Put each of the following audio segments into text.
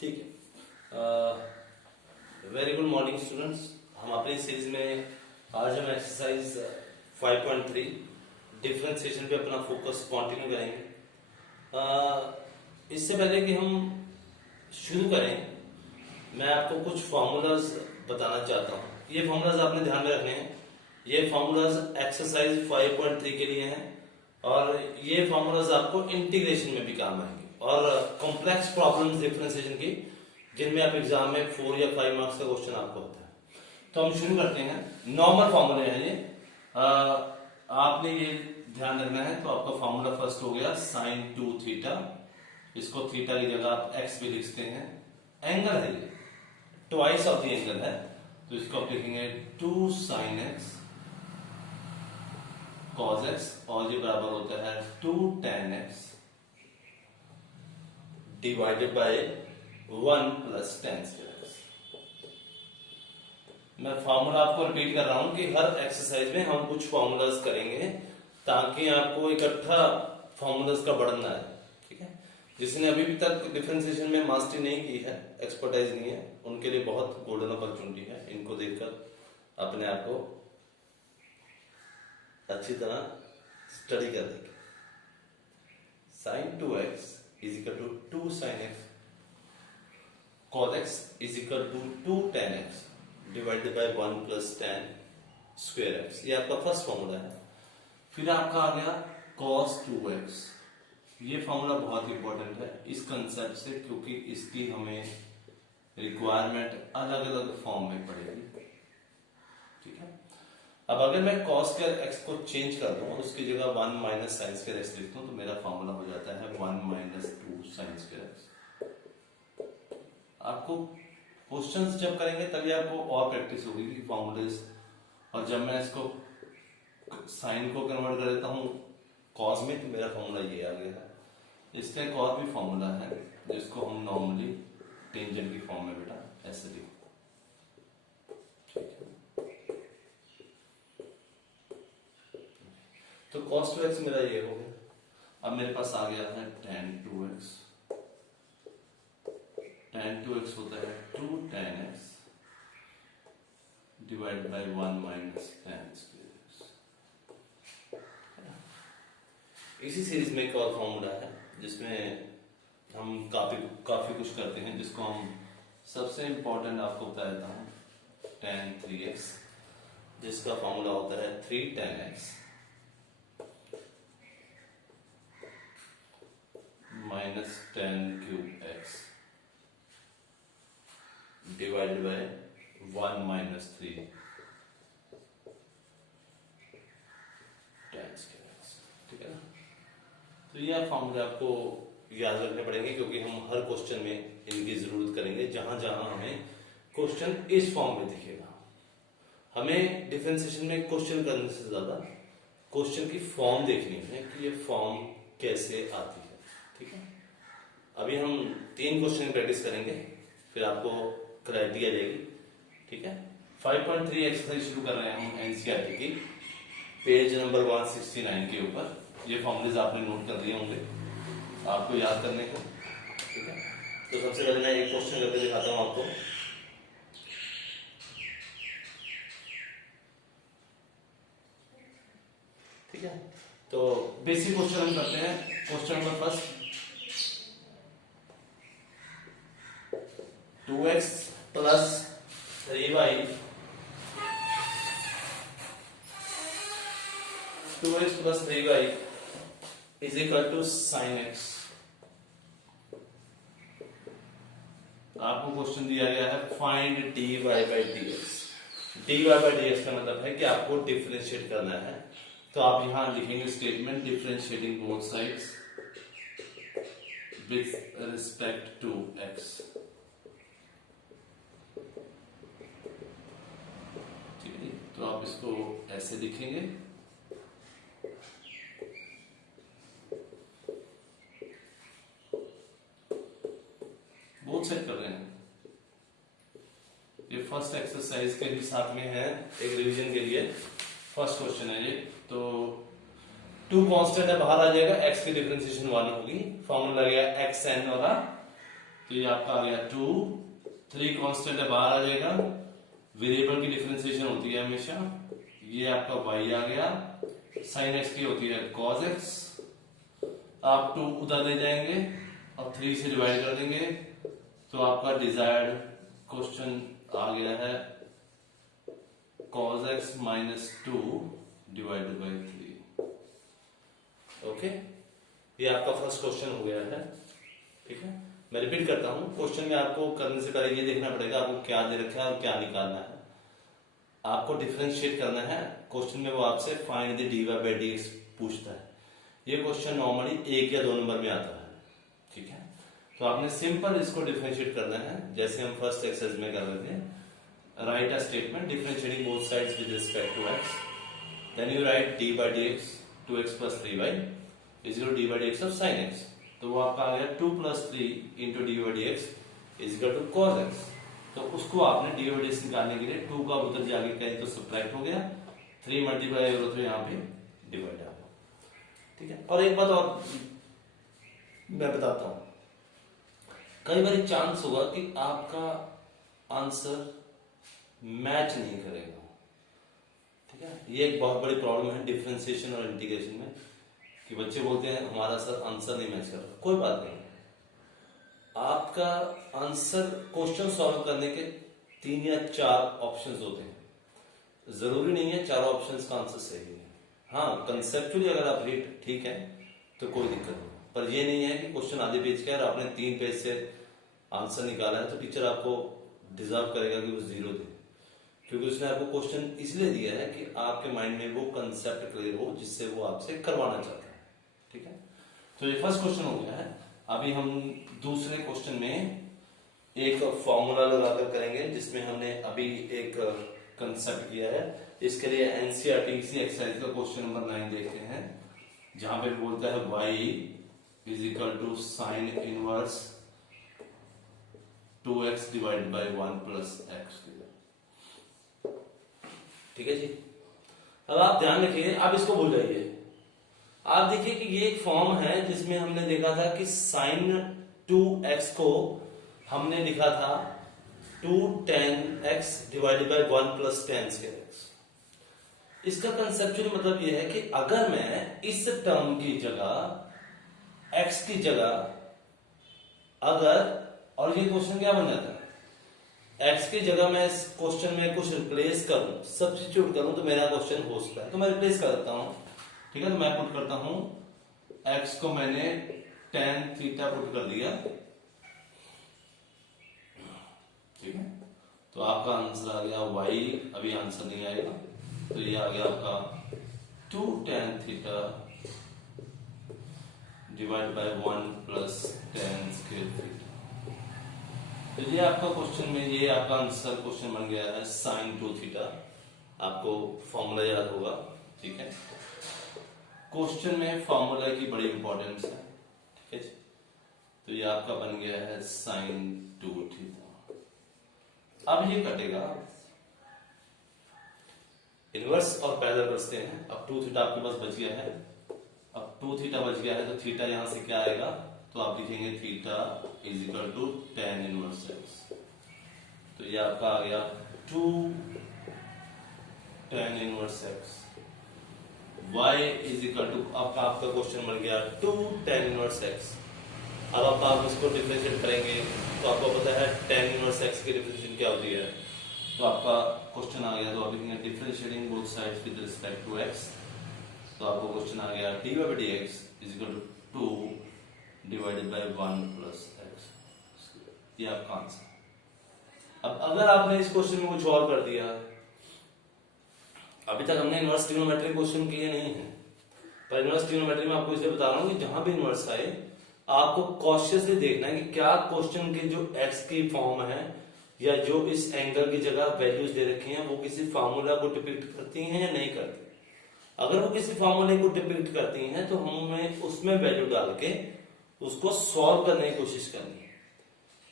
ठीक है। Very good morning students. हम अपनी सीरीज में आज हम एक्सरसाइज 5.3 डिफरेंशिएशन पे अपना फोकस कंटिन्यू करेंगे। इससे पहले कि हम शुरू करें, मैं आपको कुछ फार्मूलाज बताना चाहता हूँ। ये फार्मूलाज आपने ध्यान में रखने हैं। ये फार्मूलाज एक्सरसाइज 5.3 के लिए हैं और ये फार्मूलाज आपको इंटीग्रेशन में भी काम आएंगे और कॉम्प्लेक्स प्रॉब्लम्स डिफरेंशिएशन की, जिनमें आप एग्जाम में 4 या 5 मार्क्स का क्वेश्चन आपको होता है। तो हम शुरू करते हैं। नॉर्मल फार्मूले हैं ये। आपने ये ध्यान रखना है। तो आपका फार्मूला फर्स्ट हो गया sin 2 थीटा। इसको थीटा की जगह आप x भी लिखते हैं। एंगल है ये, ट्वाइस ऑफ द एंगल है, तो इसको आप लिखेंगे 2 sin x cos x और ये बराबर होता है 2 tan x divided by 1 plus tan square x। मैं फार्मूला आपको रिपीट कर रहा हूं कि हर एक्सरसाइज में हम कुछ फार्मूलाज करेंगे ताकि आपको इकट्ठा फार्मूलाज का बर्डन ना आए। ठीक है। जिसने अभी भी तक डिफरेंशिएशन में मास्टरी नहीं की है, एक्सपर्टाइज नहीं है, उनके लिए बहुत गोल्डन अपॉर्चुनिटी है। इनको देखकर अपने आप को अच्छी तरह स्टडी कर देंगे। sin 2x is equal to 2 sin x cos x is equal to 2 tan x divided by 1 plus tan square x। ये आपका फर्स्ट फॉर्मूला है। फिर आपका आ गया cos 2x। ये फॉर्मूला बहुत इंपॉर्टेंट है इस कंसेप्ट से, क्योंकि इसकी हमें रिक्वायरमेंट अलग अलग फॉर्म में पड़ेगी। ठीक है। अब अगर मैं cos स्क्वायर x को चेंज कर दूं और उसकी जगह 1 माइनस साइन स्क्वायर x लिख दूं, तो मेरा फॉर्मूला हो जाता है 1 माइनस 2 साइन स्क्वायर x। आपको क्वेश्चंस जब करेंगे तभी आपको और प्रैक्टिस होगी कि फॉर्मूलेस। और जब मैं इसको साइन को कन्वर्ट कर देता हूं cos में, तो मेरा फॉर्मूला ये आ गया है। इसका एक और भी फॉर्मूला है जिसको हम नॉर्मली टेंजेंट की फॉर्म में बेटा ऐसे लिखते हैं। तो cos 2x मेरा ये हो गया। अब मेरे पास आ गया है tan 2x। tan 2x होता है 2 tan x divide by 1 minus tan square x। इसी सीरीज में एक और फॉर्मूला है जिसमें हम काफी कुछ करते हैं, जिसको हम सबसे इंपॉर्टेंट आपको बता देता हूं, tan 3x, जिसका फॉर्मूला होता है 3 tan x minus tan cube x divided by 1 minus 3 tan square x। ठीक है ना। तो ये फॉर्मूले आपको याद रखने पड़ेंगे, क्योंकि हम हर क्वेश्चन में इनकी जरूरत करेंगे। जहां जहां हमें क्वेश्चन इस फॉर्म में दिखेगा, हमें डिफरेंशिएशन में क्वेश्चन करने से ज्यादा क्वेश्चन की फॉर्म देखनी है कि ये फॉर्म कैसे आती है। ठीक है। अभी हम 3 क्वेश्चन की प्रैक्टिस करेंगे, फिर आपको क्लैरिटी आ जाएगी। ठीक है। 5.3 एक्सरसाइज शुरू कर रहे हैं हम एनसीईआरटी की, पेज नंबर 169 के ऊपर। ये फॉर्मूलेज आपने नोट कर लिए होंगे आपको याद करने को। ठीक है। तो सबसे पहले मैं एक क्वेश्चन करके दिखाता हूं आपको। ठीक है। तो बेसिक क्वेश्चन हम करते हैं। Question number first, 2x plus 3y 2x plus 3y is equal to sine x। आपको क्वेश्चन दिया गया है find dy by dx। dy by dx का मतलब है कि आपको डिफरेंशिएट करना है। तो आप यहां लिखेंगे statement differentiating both sides with respect to x। ठीक है। तो आप इसको ऐसे लिखेंगे। चेक कर रहे हैं। ये फर्स्ट एक्सरसाइज के भी साथ में है, एक रिवीजन के लिए फर्स्ट क्वेश्चन है ये। तो 2 कांस्टेंट है, बाहर आ जाएगा, x की डिफरेंशिएशन 1 होगी। फॉर्मूला गया xn होगा तो ये आपका आ गया 2, 3 कांस्टेंट है बाहर आ जाएगा। वेरिएबल की डिफरेंशिएशन होती है हमेशा। ये आपका y आ गया, साइन x की होती है cos x। आप 2 उधर ले जाएंगे और 3 से डिवाइड कर देंगे तो आपका डिजायर्ड क्वेश्चन आ गया है cos x minus 2 divided by 3। Okay, ये आपका फर्स्ट क्वेश्चन हो गया है। ठीक है, मैं रिपीट करता हूं। क्वेश्चन में आपको करने से पहले ये देखना पड़ेगा आपको क्या दे रखा है और क्या निकालना है। आपको डिफरेंशिएट करना है। क्वेश्चन में वो आपसे find the dy by dx पूछता है। ये क्वेश्चन नॉर्मली 1 या 2 नंबर में आता है। ठीक है, तो आपने सिंपल इसको डिफरेंशिएट करना है जैसे हम फर्स्ट एक्सरसाइज में कर रहे थे। Write a statement differentiating both sides with respect to x, then you write dy by dx 2x plus 3y is equal to dy by dx of sin x। तो वो आपका आ गया 2 plus 3 into dy by dx is equal to cos x। तो उसको आपने dy by dx निकालने के लिए 2 का उधर जाके कहीं तो सब्ट्रैक्ट हो गया, 3 मल्टीप्लाई हो तो यहाँ पे डिवाइड आ गया। ठीक है, और एक बात और मैं बताता हूं, कई बार चांस होगा कि आपका आंसर मैच नहीं करेगा। ठीक है, ये एक बहुत बड़ी प्रॉब्लम है डिफरेंशिएशन और इंटीग्रेशन में कि बच्चे बोलते हैं हमारा सर आंसर नहीं मैच कर रहा। कोई बात नहीं, आपका आंसर क्वेश्चन सॉल्व करने के 3 या 4 ऑप्शंस होते हैं। जरूरी नहीं है 4 ऑप्शंस का आंसर सही है। हाँ, कंसेप्चुअली अगर आप रीड ठीक है तो कोई दिक्कत नहीं, पर ये नहीं है कि क्वेश्चन आधे पेज का है और आपने 3 पेज से आंसर निकाला है तो टीचर आपको डिजर्व करेगा कि वो 0 दे, क्योंकि उसने आपको क्वेश्चन इसलिए दिया है कि आपके माइंड में वो कंसेप्ट क्लियर हो जिससे वो आपसे करवाना चाहता है। ठीक है, तो ये फर्स्ट क्वेश्चन हो गया है। अभी हम दूसरे क्वेश्चन में एक फॉर्मूला लगाकर करेंगे जिसमें हमने अभी एक कंसेप्ट किया है। इसके लिए एनसीईआरटी एक्सरसाइज का क्वेश्चन नंबर 9 देखते हैं, जहां पे बोलता है y is equal to sine inverse 2x divide by 1 plus x. ठीक है जी, अब आप ध्यान रखिए, आप इसको भूल जाइए। आप देखिए कि ये एक फॉर्म है जिसमें हमने देखा था कि साइन 2x को हमने लिखा था 2 tan x divided by 1 plus tan square x। इसका कंसेप्चुअली मतलब ये है कि अगर मैं इस टर्म की जगह x की जगह अगर, और ये क्वेश्चन क्या बन जाता है, x की जगह मैं इस क्वेश्चन में कुछ रिप्लेस करूं, सब्स्टिट्यूट करूं तो मेरा क्वेश्चन हो सकता है। तो मैं रिप्लेस कर देता हूं। ठीक है, तो मैं पुट करता हूं x को मैंने tan थीटा पुट कर दिया। ठीक है, तो आपका आंसर आ गया y, अभी आंसर नहीं आएगा, तो ये आ गया आपका 2 tan theta divide by 1 plus tan square theta. तो ये आपका क्वेश्चन में ये आपका आंसर क्वेश्चन बन गया है साइन 2 थीटा। आपको फॉर्मूला याद होगा। ठीक है, क्वेश्चन में फॉर्मूला की बड़ी इंपॉर्टेंस है। ठीक है जी, तो ये आपका बन गया है साइन 2 थीटा। अब ये कटेगा, इनवर्स और पैरेलल बचते हैं। अब 2 थीटा आपके पास बच गया है। अब 2 थीटा बच गया है तो थीटा यहां से क्या आएगा, तो आप लिखेंगे theta is equal to tan inverse x। तो ये आपका आ गया 2 tan inverse x। y is equal to, आपका क्वेश्चन बन गया 2 tan इनवर्स x। अब आप इसको डिफरेंशिएट करेंगे तो आपको पता है tan इनवर्स x की डिफरेंशिएशन क्या होती है। तो आपका क्वेश्चन आ गया, तो आप लिखेंगे differentiating both sides with respect to x। तो आपको क्वेश्चन आ गया dy by dx is equal to 2 divided by 1 plus x. ये आपका आंसर। अब अगर आपने इस क्वेश्चन में कुछ और कर दिया, अभी तक हमने इनवर्स ट्रिग्नोमेट्री क्वेश्चन किए नहीं है, पर इनवर्स ट्रिग्नोमेट्री में आपको इसलिए बता रहा हूं कि जहां भी इनवर्स आए आपको कॉशियसली देखना है कि क्या क्वेश्चन के जो एक्स की फॉर्म है या जो इस एंगल की जगह वैल्यूज दे रखी हैं वो किसी फार्मूला को डिपिक्ट करती हैं या नहीं करती। अगर वो किसी फार्मूले को डिपिक्ट करती हैं तो हमें उसमें वैल्यू डाल के उसको सॉल्व करने की कोशिश करनी है।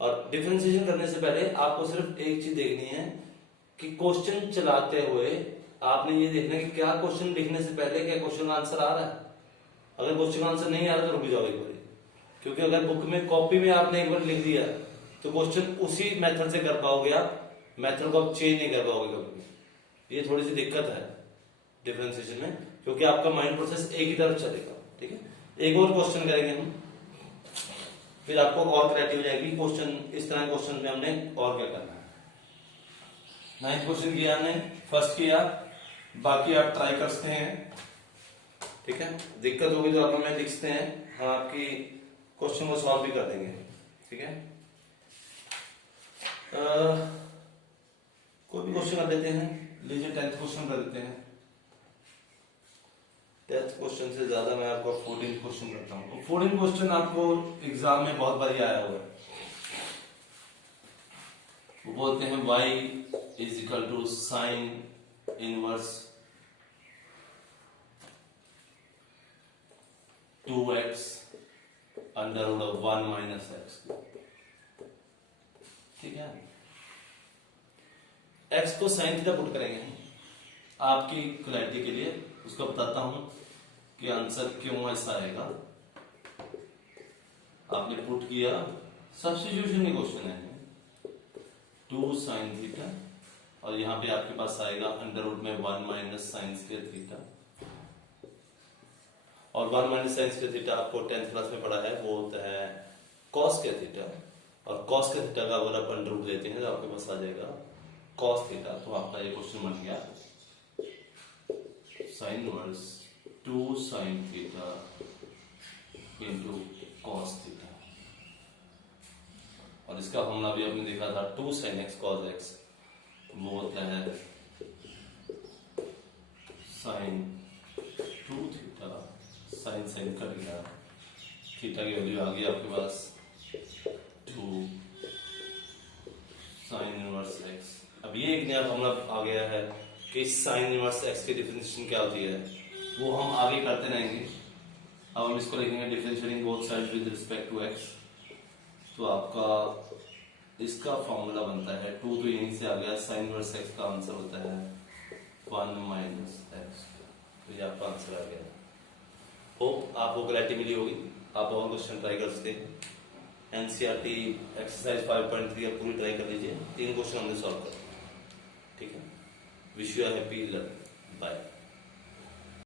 और डिफरेंशिएशन करने से पहले आपको सिर्फ एक चीज देखनी है कि क्वेश्चन चलाते हुए आपने ये देखना है कि क्या क्वेश्चन लिखने से पहले क्या क्वेश्चन आंसर आ रहा है। अगर क्वेश्चन आंसर नहीं आ रहा तो रुक जाओ एक बार, क्योंकि अगर बुक में कॉपी में आपने एक बार लिख दिया तो क्वेश्चन उसी मेथड से कर पाओगे आप, मेथड को आप चेंज नहीं कर पाओगे कभी। ये थोड़ी सी दिक्कत है डिफरेंशिएशन में, क्योंकि आपका माइंड प्रोसेस एक ही तरफ चलेगा। ठीक है, एक और क्वेश्चन करेंगे हम, फिर आपको और क्लैरिटी हो जाएगी क्वेश्चन, इस तरह क्वेश्चन में हमने और क्या करना है। 9th क्वेश्चन किया हमने, फर्स्ट किया, बाकी आप ट्राई करते हैं। ठीक है, दिक्कत होगी तो आप हमें लिखते हैं, हम आपकी क्वेश्चन को सॉल्व भी कर देंगे। ठीक है, कोई भी क्वेश्चन कर देते हैं, लीजिए 10th क्वेश्चन कर देते हैं। 10th क्वेश्चन से ज्यादा मैं आपको 14th क्वेश्चन करता हूँ। 14th क्वेश्चन आपको एग्जाम में बहुत बार आया हुआ है। वो बोलते हैं y is equal to sine inverse 2x under root of 1 minus x. ठीक है, x को साइन थीटा पुट करेंगे आपकी क्लैरिटी के लिए, उसको बताता हूं कि आंसर क्यों ऐसा आएगा। आपने पुट किया, सब्स्टिट्यूशन के क्वेश्चन है, 2 साइन थीटा और यहां पे आपके पास आएगा अंडर रूट में 1 माइनस साइन स्क्वायर थीटा, और 1 माइनस साइन स्क्वायर थीटा आपको 10th क्लास में पढ़ा है, वो होता है कॉस स्क्वायर थीटा, और कॉस स्क्वायर थीटा का अगर आप अंडर रूट लेते हैं तो आपके पास आ जाएगा कॉस थीटा। तो आपका ये क्वेश्चन बन गया sine inverse 2 sine theta into cos theta, और इसका फॉर्मूला भी आपने देखा था 2 साइन एक्स कॉस एक्स, वो होता है sine 2 theta, sine sine cut गया, थीटा की वैल्यू आ गई आपके पास 2 साइन इनवर्स एक्स। अब ये एक नया फॉर्मूला आ गया है कि साइन इनवर्स एक्स की डिफरेंशिएशन क्या होती है, वो हम आगे करते रहेंगे। अब हम इसको लिखेंगे differentiating both sides with respect to x, तो आपका इसका फॉर्मूला बनता है 2, तो यहीं से आ गया, साइन इनवर्स एक्स का आंसर होता है 1 माइनस एक्स। तो ये आपका आंसर आ गया। होप आपको क्लैरिटी मिली होगी, आप और क्वेश्चन ट्राई कर सकते हैं। एनसीईआरटी एक्सरसाइज 5.3 आप पूरी ट्राई कर लीजिए, 3 क्वेश्चन हमने सॉल्व कर। ठीक है, wish you happy learning, bye.